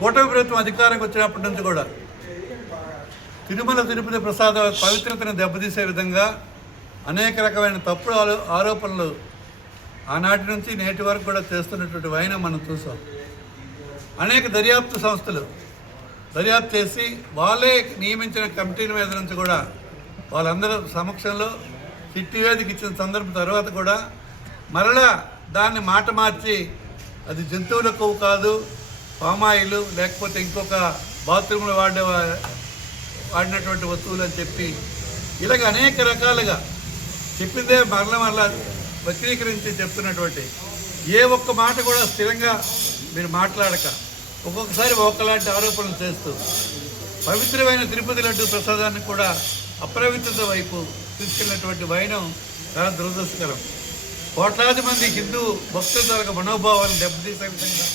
కూటమి ప్రభుత్వం అధికారంకి వచ్చినప్పటి నుంచి కూడా తిరుమల తిరుపతి ప్రసాద పవిత్రతను దెబ్బతీసే విధంగా అనేక రకమైన తప్పుడు ఆరోపణలు ఆనాటి నుంచి నేటి వరకు కూడా చేస్తున్నటువంటి వైనం మనం చూసాం. అనేక దర్యాప్తు సంస్థలు దర్యాప్తు చేసి వాళ్ళే నియమించిన కమిటీల మీద నుంచి కూడా వాళ్ళందరూ సమక్షంలో చిట్టి వేదిక ఇచ్చిన సందర్భం తర్వాత కూడా మరలా దాన్ని మాట మార్చి అది జంతువుల కొవ్వు కాదు, పామాయిల్ లేకపోతే ఇంకొక బాత్రూంలో వాడినటువంటి వస్తువులు అని చెప్పి ఇలాగ అనేక రకాలుగా చెప్పిందే మరలా వక్రీకరించి చెప్తున్నటువంటి ఏ ఒక్క మాట కూడా స్థిరంగా మీరు మాట్లాడక ఒక్కొక్కసారి ఒకలాంటి ఆరోపణలు చేస్తూ పవిత్రమైన తిరుపతి లడ్డు ప్రసాదాన్ని కూడా అపవిత్రత వైపు తీసుకెళ్ళినటువంటి వైనం చాలా దురదృష్టకరం. కోట్లాది మంది హిందూ భక్తుల తాలూకు మనోభావాలను దెబ్బతీసే విధంగా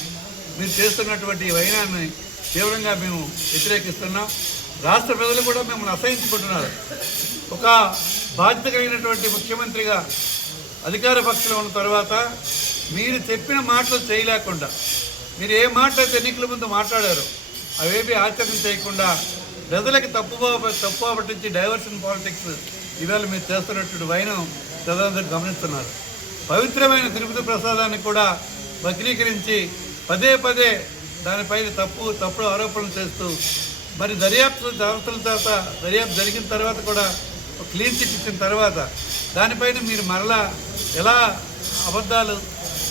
మీరు చేస్తున్నటువంటి వైనాన్ని తీవ్రంగా మేము వ్యతిరేకిస్తున్నాం. రాష్ట్ర ప్రజలు కూడా మిమ్మల్ని అసహించుకుంటున్నారు. ఒక బాధ్యత కలిగినటువంటి ముఖ్యమంత్రిగా అధికార పక్షంలో ఉన్న తర్వాత మీరు చెప్పిన మాటలు చేయలేకుండా మీరు ఏ మాట అయితే ఎన్నికల ముందు మాట్లాడారో అవేవి ఆచరణ చేయకుండా ప్రజలకి తప్పు పట్టించి డైవర్షన్ పాలిటిక్స్ ఇవాళ మీరు చేస్తున్నటువంటి వైనం ప్రజలందరూ గమనిస్తున్నారు. పవిత్రమైన తిరుపతి ప్రసాదాన్ని కూడా వక్రీకరించి పదే దానిపైన తప్పుడు ఆరోపణలు చేస్తూ మరి దర్యాప్తు తర్వాత దర్యాప్తు జరిగిన తర్వాత కూడా క్లీన్ చిట్ ఇచ్చిన తర్వాత దానిపైన మీరు మరలా ఎలా అబద్ధాలు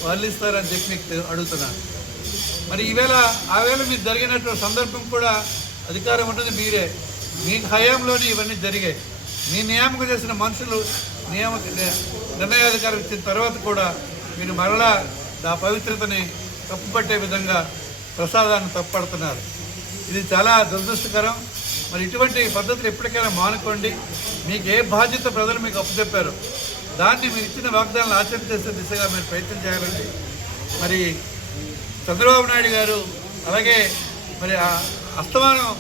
వల్లిస్తారని చెప్పి మీకు అడుగుతున్నాను. మరి ఆవేళ మీరు జరిగినటువంటి సందర్భం కూడా అధికారం ఉంటుంది మీరే, మీ హయాంలోనే ఇవన్నీ జరిగాయి. మీ నియామకం చేసిన మనుషులు నిర్ణయాధికారం ఇచ్చిన తర్వాత కూడా మీరు మరలా ఆ పవిత్రతని తప్పుపట్టే విధంగా ప్రసాదాన్ని తప్పుపడుతున్నారు. ఇది చాలా దురదృష్టకరం. మరి ఇటువంటి పద్ధతులు ఎప్పటికైనా మానుకోండి. మీకు ఏ బాధ్యత ప్రజలు మీకు అప్పచెప్పారో దాన్ని మీరు ఇచ్చిన వాగ్దానాలు ఆచరణ చేసే దిశగా మీరు ప్రయత్నం చేయాలండి. మరి చంద్రబాబు నాయుడు గారు అలాగే మరి అస్తమానం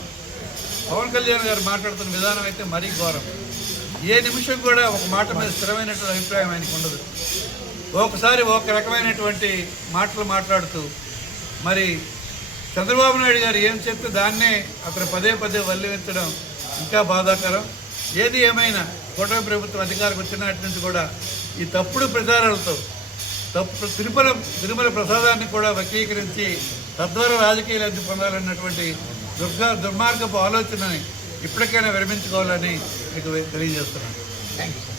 పవన్ కళ్యాణ్ గారు మాట్లాడుతున్న విధానం అయితే మరీ ఘోరం. ఏ నిమిషం కూడా ఒక మాట మీద స్థిరమైనటువంటి అభిప్రాయం ఆయనకు ఉండదు. ఒకసారి ఒక రకమైనటువంటి మాటలు మాట్లాడుతూ మరి చంద్రబాబు నాయుడు గారు ఏం చెప్తే దాన్నే అతను పదే వల్లివించడం ఇంకా బాధాకరం. ఏది ఏమైనా కూటమి ప్రభుత్వం అధికారికి వచ్చినటి నుంచి కూడా ఈ తప్పుడు ప్రచారాలతో తిరుమల ప్రసాదాన్ని కూడా వక్రీకరించి తద్వారా రాజకీయ లబ్ధి పొందాలన్నటువంటి దుర్మార్గపు ఆలోచనని ఇప్పటికైనా విరమించుకోవాలని మీకు తెలియజేస్తున్నాను. Thank you.